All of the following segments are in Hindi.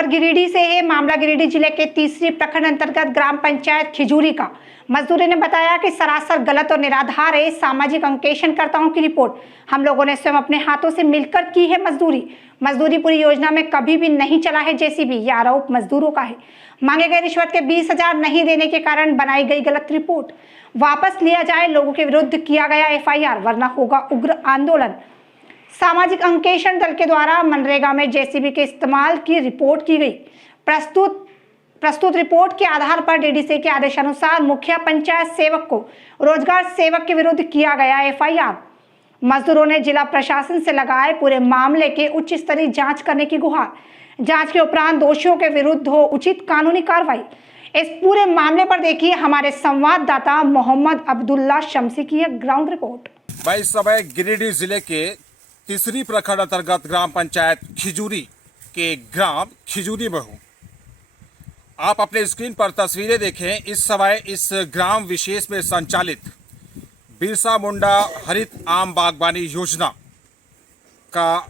खबर गिरिडीह से है। मामला गिरिडीह जिले के तीसरी प्रखंड अंतर्गत ग्राम पंचायत खिजूरी का। मजदूरों ने बताया कि सरासर गलत और निराधार है सामाजिक अंकेक्षणकर्ताओं की रिपोर्ट। हम लोगों ने स्वयं अपने हाथों से मिलकर की है मजदूरी पूरी योजना में कभी भी नहीं चला है जेसीबी। यह आरोप मजदूरों का है। मांगे गए रिश्वत के 20,000 नहीं देने के कारण बनाई गई गलत रिपोर्ट वापस लिया जाए। लोगों के विरुद्ध किया गया एफआईआर वरना होगा उग्र आंदोलन। सामाजिक अंकेक्षण दल के द्वारा मनरेगा में जेसीबी के इस्तेमाल की रिपोर्ट की गई। प्रस्तुत रिपोर्ट के आधार पर डीडीसी के आदेशानुसार मुखिया पंचायत सेवक को रोजगार सेवक के विरुद्ध किया गया एफआईआर। मजदूरों ने जिला प्रशासन से लगाए पूरे मामले के उच्च स्तरीय जांच करने की गुहार। जांच के उपरांत दोषियों के विरुद्ध हो उचित कानूनी कार्रवाई। इस पूरे मामले पर देखिए हमारे संवाददाता मोहम्मद अब्दुल्ला शमसी की ग्राउंड रिपोर्ट। मैं इस समय गिरिडीह जिले के तीसरी प्रखंड अंतर्गत ग्राम पंचायत खिजूरी के ग्राम खिजूरी में हूँ। आप अपने स्क्रीन पर तस्वीरें देखें। इस समय इस ग्राम विशेष में संचालित बिरसा मुंडा हरित आम बागवानी योजना का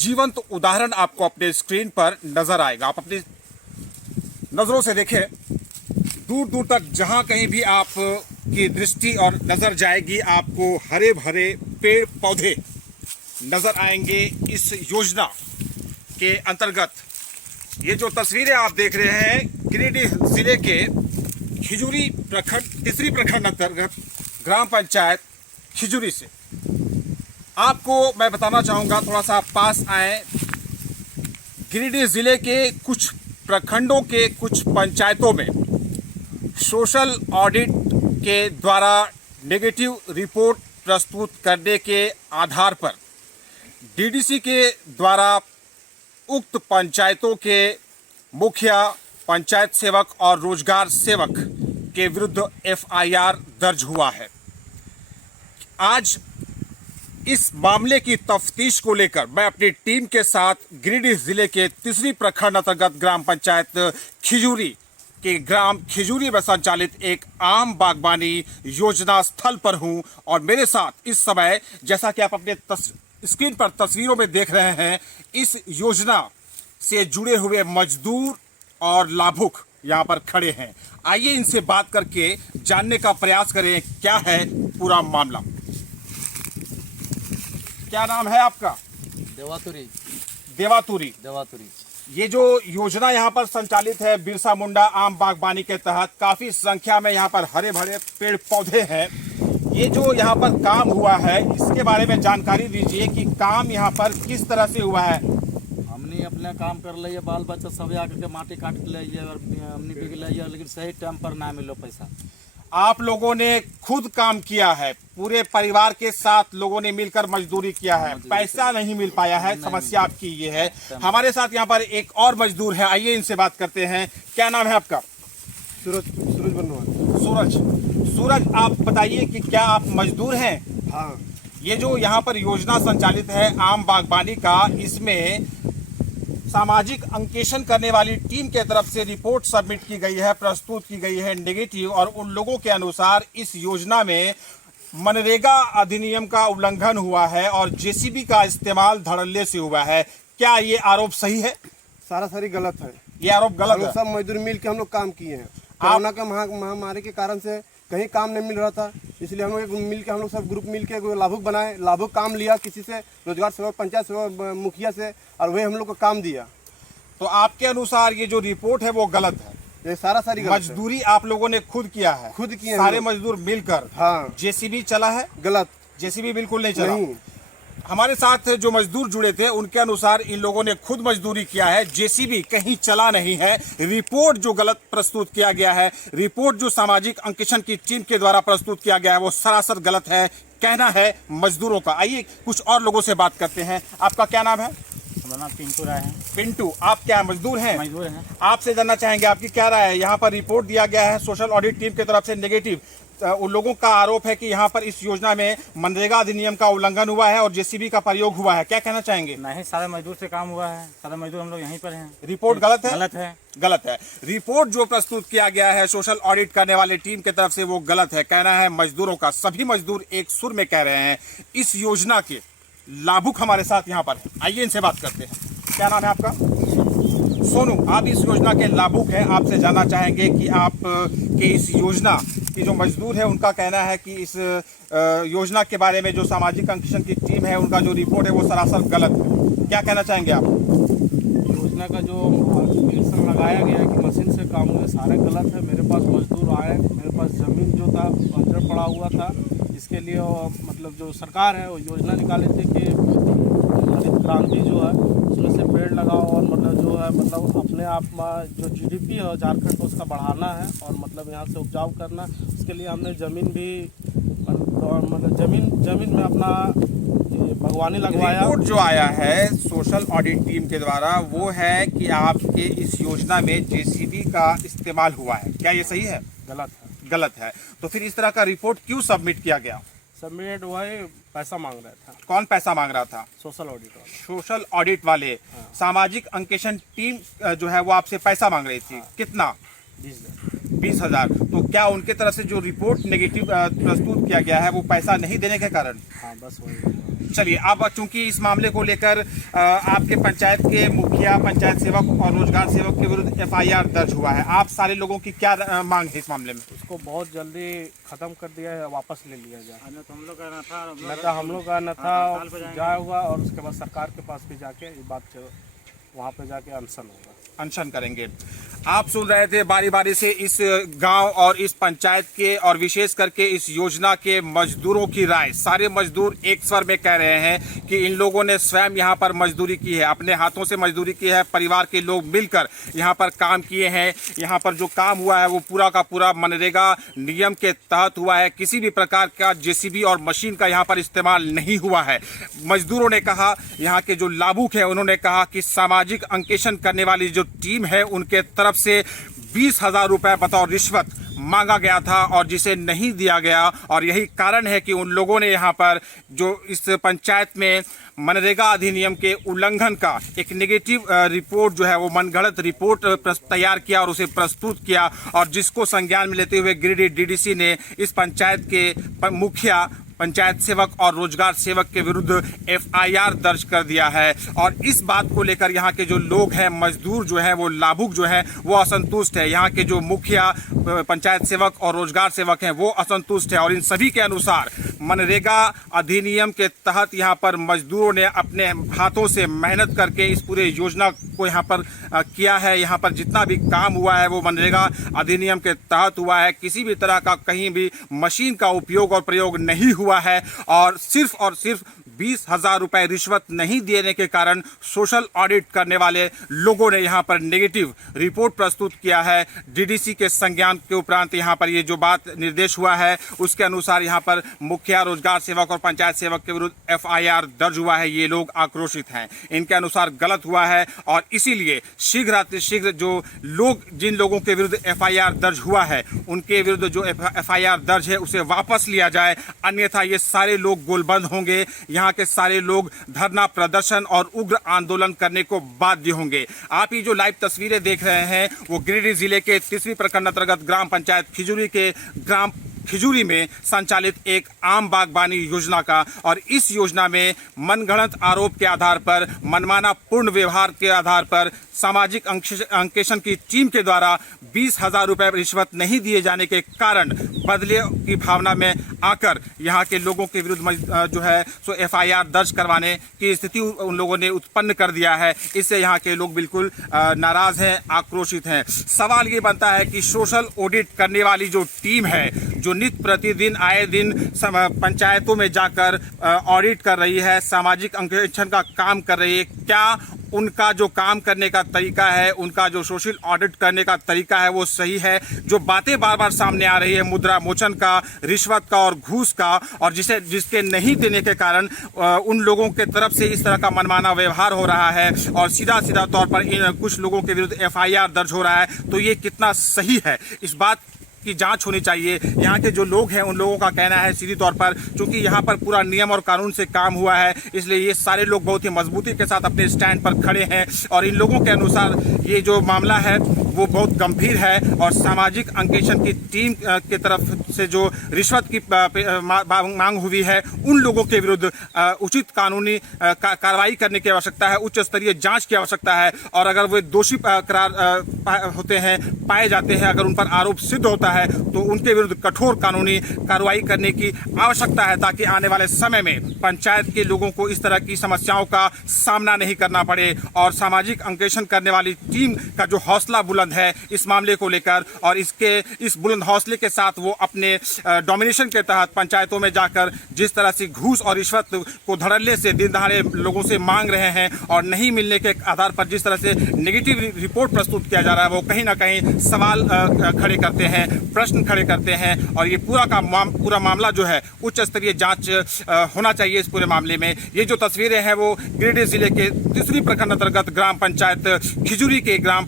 जीवंत उदाहरण आपको अपने स्क्रीन पर नजर आएगा। आप अपनी नजरों से देखें, दूर दूर तक जहां कहीं भी आप की दृष्टि और नजर जाएगी आपको हरे भरे पेड़ पौधे नजर आएंगे। इस योजना के अंतर्गत ये जो तस्वीरें आप देख रहे हैं गिरिडीह जिले के खिजूरी प्रखंड तीसरी प्रखंड अंतर्गत ग्राम पंचायत खिजूरी से आपको मैं बताना चाहूंगा। थोड़ा सा आप पास आए। गिरिडीह जिले के कुछ प्रखंडों के कुछ पंचायतों में सोशल ऑडिट के द्वारा नेगेटिव रिपोर्ट प्रस्तुत करने के आधार पर डीडीसी के द्वारा उक्त पंचायतों के मुखिया पंचायत सेवक और रोजगार सेवक के विरुद्ध एफआईआर दर्ज हुआ है। आज इस मामले की तफ्तीश को लेकर मैं अपनी टीम के साथ गिरिडीह जिले के तीसरी प्रखंड अंतर्गत ग्राम पंचायत खिजूरी के ग्राम खिजूरी में संचालित एक आम बागवानी योजना स्थल पर हूं और मेरे साथ इस समय जैसा कि आप अपने स्क्रीन पर तस्वीरों में देख रहे हैं इस योजना से जुड़े हुए मजदूर और लाभुक यहां पर खड़े हैं। आइए इनसे बात करके जानने का प्रयास करें क्या है पूरा मामला। क्या नाम है आपका? देवातुरी। ये जो योजना यहाँ पर संचालित है बिरसा मुंडा आम बागवानी के तहत काफी संख्या में यहाँ पर हरे भरे पेड़ पौधे हैं। ये जो यहाँ पर काम हुआ है इसके बारे में जानकारी दीजिए कि काम यहाँ पर किस तरह से हुआ है। हमने अपने काम कर लिया, बाल बच्चा सब आकर के माटी काट के ले और हमने बिक लिया, लेकिन सही टाइम पर ना मिलो पैसा। आप लोगों ने खुद काम किया है, पूरे परिवार के साथ लोगों ने मिलकर मजदूरी किया है, पैसा नहीं मिल पाया है। समस्या आपकी ये है। हमारे साथ यहाँ पर एक और मजदूर है, आइए इनसे बात करते हैं। क्या नाम है आपका? सूरज, आप बताइए कि क्या आप मजदूर हैं? हाँ। ये जो यहाँ पर योजना संचालित है आम बागवानी का, इसमें सामाजिक अंकेक्षण करने वाली टीम के तरफ से रिपोर्ट सबमिट की गई है, प्रस्तुत की गई है नेगेटिव, और उन लोगों के अनुसार इस योजना में मनरेगा अधिनियम का उल्लंघन हुआ है और जेसीबी का इस्तेमाल धड़ल्ले से हुआ है। क्या ये आरोप सही है? सारी गलत है। ये आरोप गलत है। सब मजदूर मिल के हम लोग काम किए हैं। कोरोना का महामारी के कारण से कहीं काम नहीं मिल रहा था, इसलिए हम लोग हम लोग सब ग्रुप मिल के लाभुक बनाए, लाभुक काम लिया किसी से, रोजगार सेवक, पंचायत सेवक, मुखिया से, और वही हम लोग को काम दिया। तो आपके अनुसार ये जो रिपोर्ट है वो गलत है? ये सारी मजदूरी आप लोगों ने खुद किया है? खुद किए सारे मजदूर मिलकर। हाँ। जेसीबी चला है? गलत। जेसीबी बिल्कुल नहीं चला। नहीं। हमारे साथ जो मजदूर जुड़े थे उनके अनुसार इन लोगों ने खुद मजदूरी किया है, जेसीबी कहीं चला नहीं है। रिपोर्ट जो गलत प्रस्तुत किया गया है, रिपोर्ट जो सामाजिक अंकेक्षण की टीम के द्वारा प्रस्तुत किया गया है वो सरासर गलत है, कहना है मजदूरों का। आइए कुछ और लोगों से बात करते हैं। आपका क्या नाम है? हमारा नाम पिंटू राय है। पिंटू, आप क्या मजदूर हैं? मजदूर हैं। आपसे जानना चाहेंगे आपकी क्या राय है? यहाँ पर रिपोर्ट दिया गया है सोशल ऑडिट टीम की तरफ से नेगेटिव। उन लोगों का आरोप है कि यहाँ पर इस योजना में मनरेगा अधिनियम का उल्लंघन हुआ है और जेसीबी का प्रयोग हुआ है। क्या कहना चाहेंगे? नहीं, सारे मजदूर से काम हुआ है, सारे मजदूर हम लोग यहीं पर हैं। रिपोर्ट गलत है? गलत है। रिपोर्ट जो प्रस्तुत किया गया है सोशल ऑडिट करने वाले टीम की तरफ से वो गलत है, कहना है मजदूरों का। सभी मजदूर एक सुर में कह रहे हैं। इस योजना के लाभुक हमारे साथ यहाँ पर है, आइए इनसे बात करते हैं। क्या नाम है आपका? सोनू, आप इस योजना के लाभुक हैं, आपसे जानना चाहेंगे कि आप के इस योजना की जो मजदूर है उनका कहना है कि इस योजना के बारे में जो सामाजिक अंकेक्षण की टीम है उनका जो रिपोर्ट है वो सरासर गलत है। क्या कहना चाहेंगे आप? योजना का जो एप्लीकेशन लगाया गया है कि मशीन से काम हुए, सारे गलत है। मेरे पास मजदूर आए, मेरे पास ज़मीन जो था बंजर पड़ा हुआ था, इसके लिए मतलब जो सरकार है वो योजना निकाली थी कि हरित क्रांति जो है उसमें से पेड़ लगाओ और मतलब जो है मतलब अपने आप में जो जीडीपी है झारखंड को उसका बढ़ाना है और मतलब यहाँ से उपजाऊ करना। उसके लिए हमने ज़मीन भी मतलब ज़मीन में अपना बागवानी लगवाया। रिपोर्ट जो आया है सोशल ऑडिट टीम के द्वारा वो है कि आपके इस योजना में जेसीबी का इस्तेमाल हुआ है, क्या ये सही है? गलत है। गलत है। तो फिर इस तरह का रिपोर्ट क्यों सबमिट किया गया? सबमिट वही पैसा मांग रहा था। कौन पैसा मांग रहा था? सोशल ऑडिट वाला। सोशल ऑडिट वाले। सामाजिक अंकेक्षण टीम जो है वो आपसे पैसा मांग रही थी। कितना? 20,000। तो क्या उनके तरफ से जो रिपोर्ट नेगेटिव प्रस्तुत किया गया है वो पैसा नहीं देने के कारण? हाँ, बस वही। चलिए, अब चूंकि इस मामले को लेकर आपके पंचायत के मुखिया, पंचायत सेवक और रोजगार सेवक के विरुद्ध एफआईआर दर्ज हुआ है, आप सारे लोगों की क्या मांग है इस मामले में? उसको बहुत जल्दी खत्म कर दिया है, वापस ले लिया जाए। नहीं तो हम लोग का न था, हम लोग का न था, जाए होगा और उसके बाद सरकार के पास भी जाके ये बात वहाँ पे जाके अनशन होगा, अनशन करेंगे। आप सुन रहे थे बारी बारी से इस गांव और इस पंचायत के और विशेष करके इस योजना के मजदूरों की राय। सारे मजदूर एक स्वर में कह रहे हैं कि इन लोगों ने स्वयं यहाँ पर मजदूरी की है, अपने हाथों से मजदूरी की है, परिवार के लोग मिलकर यहाँ पर काम किए हैं। यहाँ पर जो काम हुआ है वो पूरा का पूरा मनरेगा नियम के तहत हुआ है, किसी भी प्रकार का जेसीबी और मशीन का यहाँ पर इस्तेमाल नहीं हुआ है। मजदूरों ने कहा, यहाँ के जो लाभुक है उन्होंने कहा कि सामाजिक अंकेक्षण करने वाली जो टीम है उनके तरफ से 20,000 रुपए बतौर रिश्वत मांगा गया था और जिसे नहीं दिया गया, और यही कारण है कि उन लोगों ने यहाँ पर जो इस पंचायत में मनरेगा अधिनियम के उल्लंघन का एक नेगेटिव रिपोर्ट जो है वो मनगढ़ंत रिपोर्ट तैयार किया और उसे प्रस्तुत किया, और जिसको संज्ञान में लेते हुए गिरिडीह डीडीसी ने इस पंचायत के मुखिया, पंचायत सेवक और रोजगार सेवक के विरुद्ध एफआईआर दर्ज कर दिया है। और इस बात को लेकर यहाँ के जो लोग हैं, मजदूर जो हैं, वो लाभुक जो हैं वो असंतुष्ट है। यहाँ के जो मुखिया, पंचायत सेवक और रोजगार सेवक हैं वो असंतुष्ट है, और इन सभी के अनुसार मनरेगा अधिनियम के तहत यहाँ पर मजदूरों ने अपने हाथों से मेहनत करके इस पूरे योजना को यहाँ पर किया है। यहाँ पर जितना भी काम हुआ है वो मनरेगा अधिनियम के तहत हुआ है, किसी भी तरह का कहीं भी मशीन का उपयोग और प्रयोग नहीं हुआ है, और सिर्फ 20,000 रुपए रिश्वत नहीं देने के कारण सोशल ऑडिट करने वाले लोगों ने यहाँ पर नेगेटिव रिपोर्ट प्रस्तुत किया है। डीडीसी के संज्ञान के उपरांत यहाँ पर ये जो बात निर्देश हुआ है उसके अनुसार यहाँ पर मुखिया, रोजगार सेवक और पंचायत सेवक के विरुद्ध एफआईआर दर्ज हुआ है। ये लोग आक्रोशित हैं, इनके अनुसार गलत हुआ है, और इसीलिए शीघ्र जो लोग, जिन लोगों के विरुद्ध एफआईआर दर्ज हुआ है उनके विरुद्ध जो एफआईआर दर्ज है उसे वापस लिया जाए, अन्यथा ये सारे लोग गोलबंद होंगे। यहाँ के सारे लोग धरना प्रदर्शन और उग्र आंदोलन करने को बाध्य होंगे। आप ये जो लाइव तस्वीरें देख रहे हैं वो गिरिडीह जिले के 3वीं प्रखंड अंतर्गत ग्राम पंचायत खिजूरी के ग्राम खिजूरी में संचालित एक आम बागबानी योजना का, और इस योजना में मनगढ़ंत आरोप के आधार पर, मनमाना पूर्ण व्यवहार के आधार पर सामाजिक अंकेक्षण की टीम के द्वारा 20,000 रुपए रिश्वत नहीं दिए जाने के कारण बदले की भावना में आकर यहाँ के लोगों के विरुद्ध जो है सो एफआईआर दर्ज करवाने की स्थिति उन लोगों ने उत्पन्न कर दिया है। इससे यहाँ के लोग बिल्कुल नाराज हैं, आक्रोशित हैं। सवाल ये बनता है कि सोशल ऑडिट करने वाली जो टीम है, जो नित्य प्रतिदिन आए दिन पंचायतों में जाकर ऑडिट कर रही है, सामाजिक अंकेक्षण का काम कर रही है, क्या उनका जो काम करने का तरीका है, उनका जो सोशल ऑडिट करने का तरीका है वो सही है? जो बातें बार बार सामने आ रही है मुद्रा मोचन का, रिश्वत का और घूस का, और जिसके नहीं देने के कारण उन लोगों के तरफ से इस तरह का मनमाना व्यवहार हो रहा है, और सीधा तौर पर इन कुछ लोगों के विरुद्ध एफआईआर दर्ज हो रहा है, तो ये कितना सही है? इस बात की जांच होनी चाहिए। यहाँ के जो लोग हैं उन लोगों का कहना है सीधी तौर पर, क्योंकि यहाँ पर पूरा नियम और कानून से काम हुआ है, इसलिए ये सारे लोग बहुत ही मजबूती के साथ अपने स्टैंड पर खड़े हैं, और इन लोगों के अनुसार ये जो मामला है वो बहुत गंभीर है और सामाजिक अंकेक्षण की टीम की तरफ से जो रिश्वत की मांग हुई है उन लोगों के विरुद्ध उचित कानूनी कार्रवाई करने की आवश्यकता है, उच्च स्तरीय जांच की आवश्यकता है और अगर वे दोषी करार होते हैं, पाए जाते हैं, अगर उन पर आरोप सिद्ध होता है तो उनके विरुद्ध कठोर कानूनी कार्रवाई करने की आवश्यकता है ताकि आने वाले समय में पंचायत के लोगों को इस तरह की समस्याओं का सामना नहीं करना पड़े और सामाजिक अंकेक्षण करने वाली टीम का जो हौसला बुलंद है इस मामले को लेकर और इस बुलंद हौसले के साथ वो अपने डोमिनेशन के तहत पंचायतों में जाकर जिस तरह से घूस और रिश्वत को धड़ल्ले से दिन दहाड़े लोगों से मांग रहे हैं और नहीं मिलने के आधार पर जिस तरह से नेगेटिव रिपोर्ट प्रस्तुत किया जा रहा है वो कहीं ना कहीं सवाल खड़े करते हैं, प्रश्न खड़े करते हैं और ये पूरा मामला जो है उच्च स्तरीय जांच होना चाहिए इस पूरे मामले में। ये जो तस्वीरें हैं वो गिरिडीह जिले के तीसरी प्रखंड अंतर्गत ग्राम पंचायत खिजूरी के ग्राम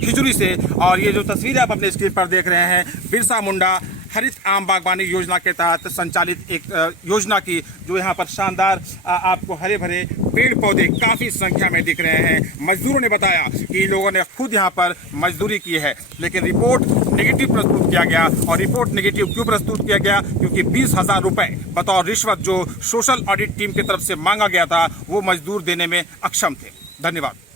खिजूरी से और ये जो तस्वीरें आप अपने स्क्रीन पर देख रहे हैं बिरसा मुंडा हरित आम बागवानी योजना के तहत संचालित एक योजना की जो यहाँ पर शानदार आपको हरे भरे पेड़ पौधे काफी संख्या में दिख रहे हैं। मजदूरों ने बताया कि लोगों ने खुद यहाँ पर मजदूरी की है लेकिन रिपोर्ट नेगेटिव प्रस्तुत किया गया और रिपोर्ट नेगेटिव क्यों प्रस्तुत किया गया क्योंकि 20,000 रुपए बतौर रिश्वत जो सोशल ऑडिट टीम की तरफ से मांगा गया था वो मजदूर देने में अक्षम थे। धन्यवाद।